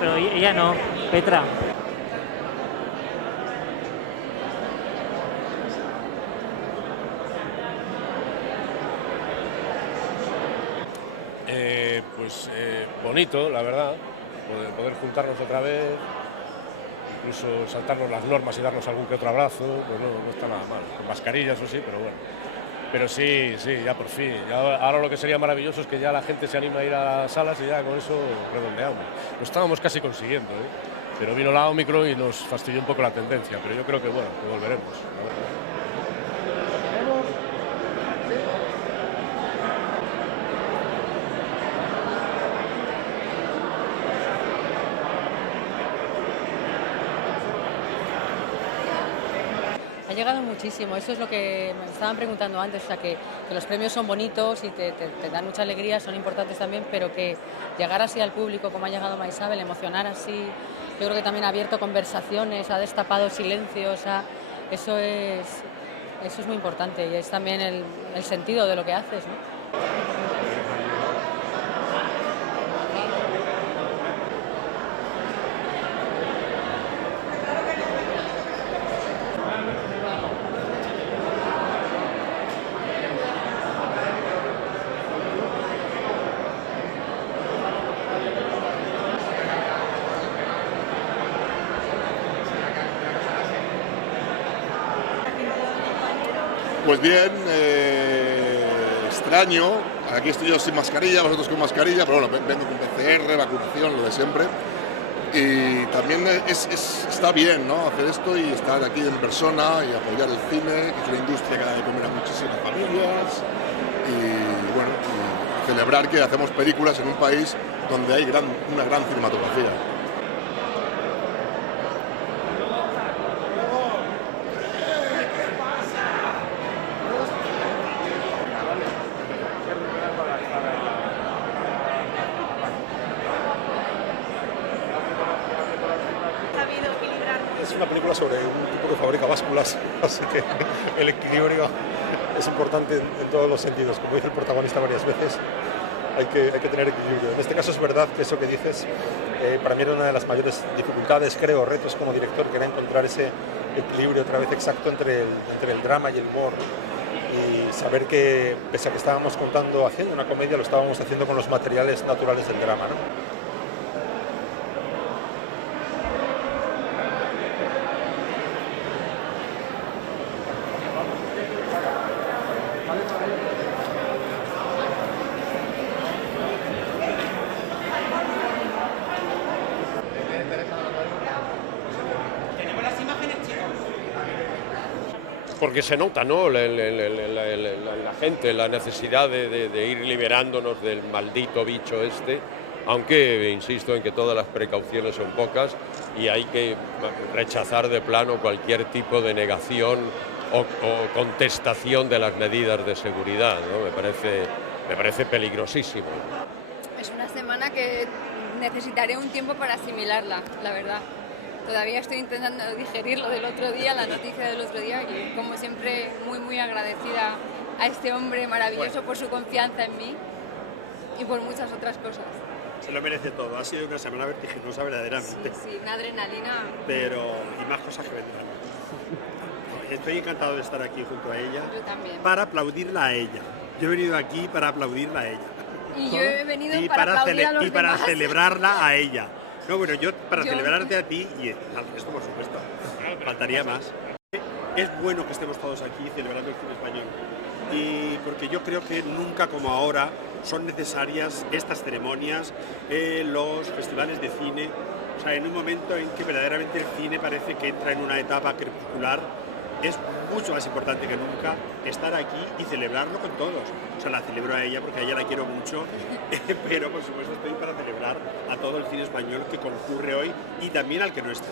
pero ella no, Petra. Bonito, la verdad, poder juntarnos otra vez, incluso saltarnos las normas y darnos algún que otro abrazo, pues no está nada mal, con mascarillas o sí, pero bueno. Pero sí, ya por fin. Ahora lo que sería maravilloso es que ya la gente se anima a ir a las salas y ya con eso redondeamos. Lo estábamos casi consiguiendo, pero vino la Omicron y nos fastidió un poco la tendencia, pero yo creo que bueno, que volveremos. Ha llegado muchísimo, eso es lo que me estaban preguntando antes, o sea, que los premios son bonitos y te dan mucha alegría, son importantes también, pero que llegar así al público como ha llegado Maisabel, emocionar así, yo creo que también ha abierto conversaciones, ha destapado silencios, eso es muy importante y es también el sentido de lo que haces, ¿no? Pues bien, extraño. Aquí estoy yo sin mascarilla, vosotros con mascarilla, pero bueno, vengo con PCR, vacunación, lo de siempre. Y también está bien, ¿no?, hacer esto y estar aquí en persona y apoyar el cine, que es una industria que da de comer a muchísimas familias. Y bueno, y celebrar que hacemos películas en un país donde hay una gran cinematografía. Es una película sobre un tipo que fabrica básculas, así que el equilibrio es importante en todos los sentidos. Como dice el protagonista varias veces, hay que tener equilibrio. En este caso es verdad que eso que dices, para mí era una de las mayores dificultades, creo, retos como director, que era encontrar ese equilibrio otra vez exacto entre el drama y el humor. Y saber que, pese a que estábamos haciendo una comedia, lo estábamos haciendo con los materiales naturales del drama, ¿no? Porque se nota, ¿no?, la gente, la necesidad de ir liberándonos del maldito bicho este, aunque insisto en que todas las precauciones son pocas y hay que rechazar de plano cualquier tipo de negación o contestación de las medidas de seguridad, ¿no? Me parece peligrosísimo. Es una semana que necesitaré un tiempo para asimilarla, la verdad. Todavía estoy intentando digerir lo del otro día, la noticia del otro día, y como siempre muy agradecida a este hombre maravilloso por su confianza en mí y por muchas otras cosas. Se lo merece todo, ha sido una semana vertiginosa verdaderamente. Sí, una adrenalina. Pero, y más cosas que vendrán. Estoy encantado de estar aquí junto a ella. Yo también. Para aplaudirla a ella. Yo he venido aquí para aplaudirla a ella. Y yo he venido para aplaudir a los y para demás. celebrarla a ella. No, bueno, yo para celebrarte a ti y al resto, por supuesto. Faltaría más. Es bueno que estemos todos aquí celebrando el cine español. Y porque yo creo que nunca como ahora son necesarias estas ceremonias, los festivales de cine. O sea, en un momento en que verdaderamente el cine parece que entra en una etapa crepuscular, es mucho más importante que nunca estar aquí y celebrarlo con todos. O sea, la celebro a ella porque a ella la quiero mucho, pero por supuesto estoy para celebrar a todo el cine español que concurre hoy y también al que no está.